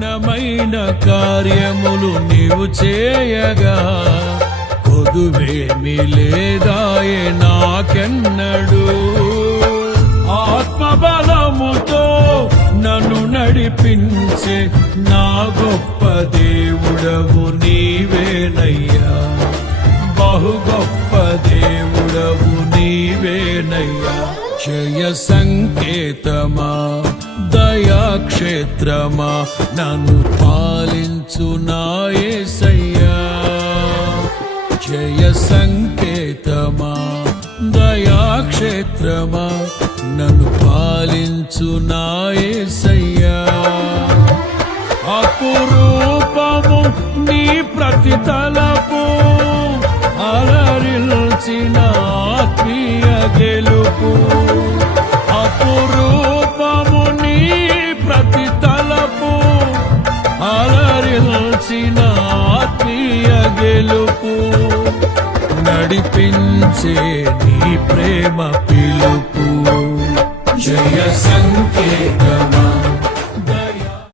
ఘనమైన కార్యములు నీవు చేయగా కొదువేమి లేదాయే నాకెన్నడు. ఆత్మబలముతో నన్ను నడిపించే నా గొప్ప దేవుడవు నీవేనయ్యా. బహు గొప్ప దేవుడవు నీవేనయ్యా. జయ సంకేతమా దయాక్షేత్రమా నన్ను పాలించు నా యేసయ్యా. జయ సంకేతమా దయాక్షేత్రమా నన్ను పాలించు నా యేసయ్యా. అపురూపము నీ ప్రతి తలపు అలరిల్చిన ఆత్మీయ గెలుపు. అపురూపము నీ ప్రతి తలపు అలరిల్చిన ఆత్మీయ గెలుపు. నడిపించే నీ ప్రేమ పిలుపు. జయ సంకేతమా